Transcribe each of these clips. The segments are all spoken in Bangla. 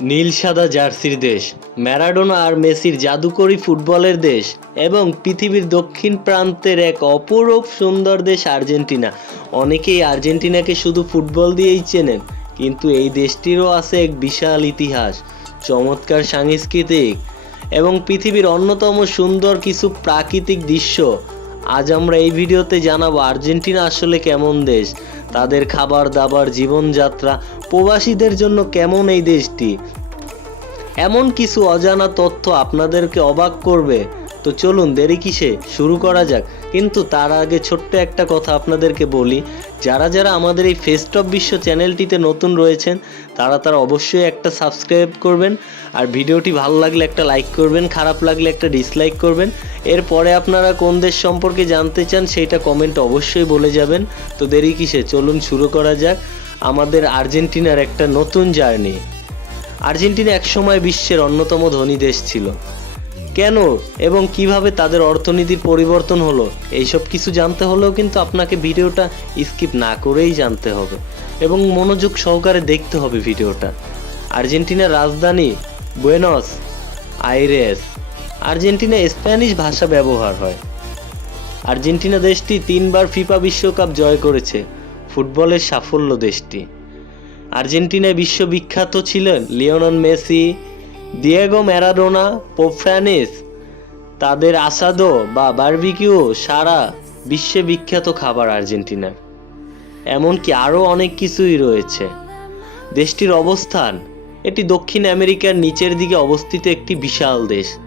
নীল সাদা জার্সির দেশ, ম্যারাডোনা আর মেসির জাদুকরী ফুটবলের দেশ এবং পৃথিবীর দক্ষিণ প্রান্তের এক অপরূপ সুন্দর দেশ আর্জেন্টিনা। অনেকেই আর্জেন্টিনাকে শুধু ফুটবল দিয়েই চেনেন, কিন্তু এই দেশটিরও আছে এক বিশাল ইতিহাস, চমৎকার সাংস্কৃতিক এবং পৃথিবীর অন্যতম সুন্দর কিছু প্রাকৃতিক দৃশ্য। আজ আমরা এই ভিডিওতে জানাব আর্জেন্টিনা আসলে কেমন দেশ? তাদের খাবার দাবার, জীবনযাত্রা, প্রবাসীদের জন্য কেমন এই দেশটি? এমন কিছু অজানা তথ্য আপনাদেরকে অবাক করবে। তো চলুন দেরি কিসে? শুরু করা যাক। কিন্তু তার আগে ছোট্ট একটা কথা আপনাদেরকে বলি। যারা যারা আমাদের এই ফেস্ট অফ বিশ্ব চ্যানেলটিতে নতুন রয়েছেন, তারা তারা অবশ্যই একটা সাবস্ক্রাইব করবেন আর ভিডিওটি ভালো লাগলে একটা লাইক করবেন, খারাপ লাগলে একটা ডিসলাইক করবেন। এরপরে আপনারা কোন দেশ সম্পর্কে জানতে চান, সেইটা কমেন্ট অবশ্যই বলে যাবেন। তো দেরি কিসে? চলুন শুরু করা যাক। আমাদের আর্জেন্টিনার একটা নতুন জার্নি। আর্জেন্টিনা একসময় বিশ্বের অন্যতম ধনী দেশ ছিল। কেন এবং কীভাবে তাদের অর্থনীতির পরিবর্তন হলো, এইসব কিছু জানতে হলেও কিন্তু আপনাকে ভিডিওটা স্কিপ না করেই জানতে হবে এবং মনোযোগ সহকারে দেখতে হবে ভিডিওটা। আর্জেন্টিনার রাজধানী বুয়েনস আইরেস, আর্জেন্টিনা স্প্যানিশ ভাষা ব্যবহার হয়। আর্জেন্টিনা দেশটি তিনবার ফিফা বিশ্বকাপ জয় করেছে, ফুটবলের সাফল্য দেশটি। আর্জেন্টিনায় বিশ্ববিখ্যাত ছিলেন লিওনন মেসি দিয়েগো ম্যারাডোনা পোফ্রানিস তাদের আসাদো বা বারবিকিউ সারা বিশ্বে বিখ্যাত খাবার আর্জেন্টিনার। এমনকি আরও অনেক কিছুই রয়েছে। দেশটির অবস্থান, এটি দক্ষিণ আমেরিকার নিচের দিকে অবস্থিত একটি বিশাল দেশ।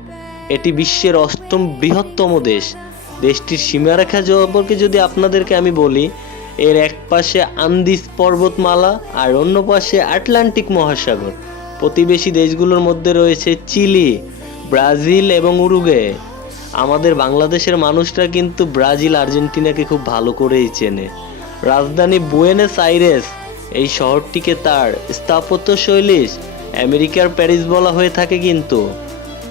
এটি বিশ্বের অষ্টম বৃহত্তম দেশ। দেশটির সীমারেখা সম্পর্কে যদি আপনাদেরকে আমি বলি, এর এক পাশে আন্দিস পর্বতমালা আর অন্য পাশে আটলান্টিক মহাসাগর। প্রতিবেশী দেশগুলোর মধ্যে রয়েছে চিলি, ব্রাজিল এবং উরুগে আমাদের বাংলাদেশের মানুষরা কিন্তু ব্রাজিল, আর্জেন্টিনাকে খুব ভালো করেই চেনে। রাজধানী বুয়েনোস আইরেস, এই শহরটিকে তার স্থাপত্য শৈলী আমেরিকার প্যারিস বলা হয়ে থাকে কিন্তু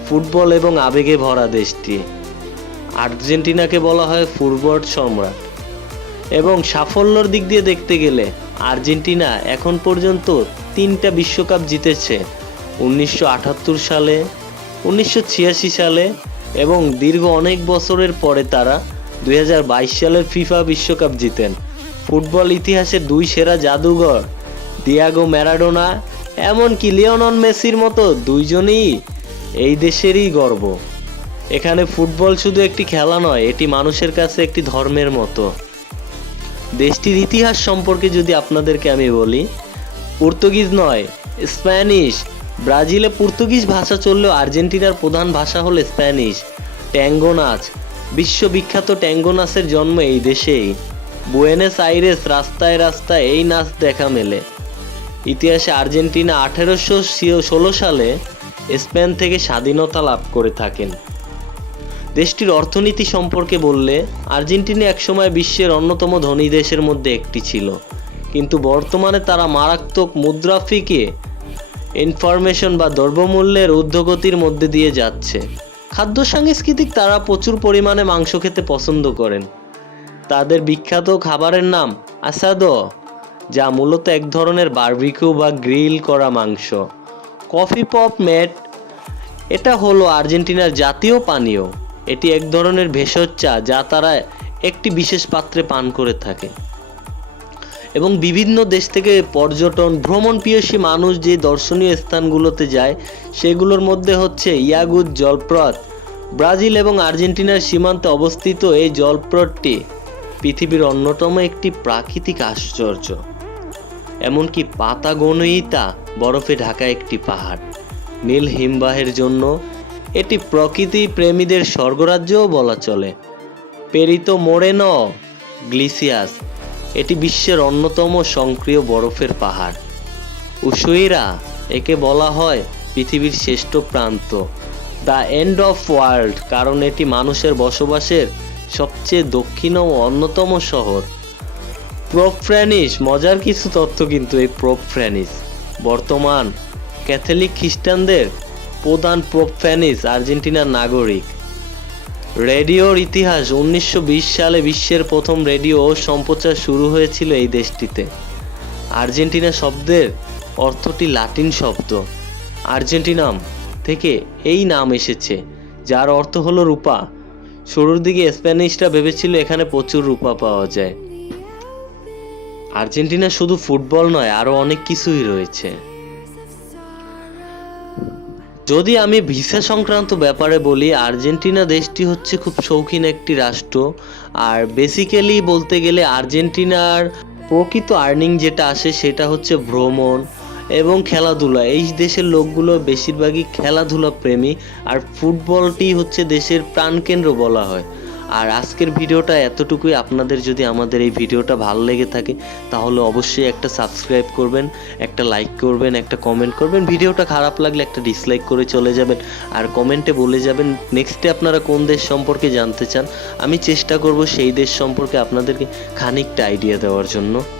ফুটবল এবং আবেগে ভরা দেশটি। আর্জেন্টিনাকে বলা হয় ফুটবল সম্রাট। এবং সাফল্যর দিক দিয়ে দেখতে গেলে আর্জেন্টিনা এখন পর্যন্ত তিনটা বিশ্বকাপ জিতেছে। উনিশশো আটাত্তর সালে, উনিশশো ছিয়াশি সালে এবং দীর্ঘ অনেক বছরের পরে তারা দুই হাজার বাইশ সালের ফিফা বিশ্বকাপ জিতেন। ফুটবল ইতিহাসে দুই সেরা জাদুঘর, দিয়াগো ম্যারাডোনা এমনকি লিওনন মেসির মতো দুইজনই এই দেশেরই গর্ব। এখানে ফুটবল শুধু একটি খেলা নয়, এটি মানুষের কাছে একটি ধর্মের মতো। দেশটির ইতিহাস সম্পর্কে যদি আপনাদেরকে আমি বলি, পর্তুগিজ নয়, স্প্যানিশ। ব্রাজিলে পর্তুগিজ ভাষা চললেও আর্জেন্টিনার প্রধান ভাষা হলো স্প্যানিশ ট্যাঙ্গো নাচ বিশ্ববিখ্যাত ট্যাঙ্গো নাচের জন্ম এই দেশেই। বুয়েনেস আইরেস রাস্তায় রাস্তায় এই নাচ দেখা মেলে। ইতিহাসে আর্জেন্টিনা আঠেরোশো ষোলো সালে স্পেন থেকে স্বাধীনতা লাভ করে থাকেন। দেশটির অর্থনীতি সম্পর্কে বললে, আর্জেন্টিনা একসময় বিশ্বের অন্যতম ধনী দেশের মধ্যে একটি ছিল। কিন্তু বর্তমানে তারা মারাত্মক মুদ্রাফিকে, ইনফরমেশন বা দ্রব্যমূল্যের ঊর্ধ্বগতির মধ্যে দিয়ে যাচ্ছে। খাদ্য সাংস্কৃতিক তারা প্রচুর পরিমাণে মাংস খেতে পছন্দ করেন। তাদের বিখ্যাত খাবারের নাম আসাদ, যা মূলত এক ধরনের বার্বিকিউ বা গ্রিল করা মাংস। কফি পপ মেট এটা হলো আর্জেন্টিনার জাতীয় পানীয়। এটি এক ধরনের ভেষজ চা যা তারা একটি বিশেষ পাত্রে পান করে থাকে। এবং বিভিন্ন দেশ থেকে পর্যটন ভ্রমণ পিয়সী মানুষ যে দর্শনীয় স্থানগুলোতে যায়, সেগুলোর মধ্যে হচ্ছে ইয়াগুদ জলপ্রপাত। ব্রাজিল এবং আর্জেন্টিনার সীমান্তে অবস্থিত এই জলপ্রপাতটি পৃথিবীর অন্যতম একটি প্রাকৃতিক আশ্চর্য। এমনকি পাতাগোনইতা বরফে ঢাকা একটি পাহাড়। নীল হিমবাহের জন্য এটি প্রকৃতি প্রেমীদের স্বর্গরাজ্যও বলা চলে। পেরিতো মোরেনো গ্লিসিয়াস, এটি বিশ্বের অন্যতম সক্রিয় বরফের পাহাড়। উসুইরা, একে বলা হয় পৃথিবীর শ্রেষ্ঠ প্রান্ত। দ্য এন্ড অফ ওয়ার্ল্ড, কারণ এটি মানুষের বসবাসের সবচেয়ে দক্ষিণ ও অন্যতম শহর। প্রোফ্র্যানিস মজার কিছু তথ্য কিন্তু এই প্রোফ্র্যানিস বর্তমান ক্যাথলিক খ্রিস্টানদের প্রধান প্রোফ্র্যানিস আর্জেন্টিনার নাগরিক। রেডিওর ইতিহাস উনিশশো বিশ সালে বিশ্বের প্রথম রেডিও সম্প্রচার শুরু হয়েছিল এই দেশটিতে। আর্জেন্টিনা শব্দের অর্থটি লাতিন শব্দ। আর্জেন্টিনাম থেকে এই নাম এসেছে, যার অর্থ হলো রূপা। শুরুর দিকে স্প্যানিশরা ভেবেছিল এখানে প্রচুর রূপা পাওয়া যায়। আর্জেন্টিনা শুধু ফুটবল নয়, আরও অনেক কিছুই রয়েছে। যদি আমি ভিসা সংক্রান্ত ব্যাপারে বলি, আর্জেন্টিনা দেশটি হচ্ছে খুব শৌখিন একটি রাষ্ট্র। আর বেসিক্যালি বলতে গেলে আর্জেন্টিনার প্রকৃত আর্নিং যেটা আসে সেটা হচ্ছে ভ্রমণ এবং খেলাধুলা। এই দেশের লোকগুলো বেশিরভাগই খেলাধুলা প্রেমী, আর ফুটবলটি হচ্ছে দেশের প্রাণকেন্দ্র বলা হয়। আর আজকের ভিডিওটা এতটুকুই। আপনাদের যদি আমাদের এই ভিডিওটা ভালো লেগে থাকে, তাহলে অবশ্যই একটা সাবস্ক্রাইব করবেন, একটা লাইক করবেন, একটা কমেন্ট করবেন। ভিডিওটা খারাপ লাগলে একটা ডিসলাইক করে চলে যাবেন। আর কমেন্টে বলে যাবেন নেক্সটে আপনারা কোন দেশ সম্পর্কে জানতে চান? আমি চেষ্টা করব সেই দেশ সম্পর্কে আপনাদেরকে খানিকটা আইডিয়া দেওয়ার জন্য।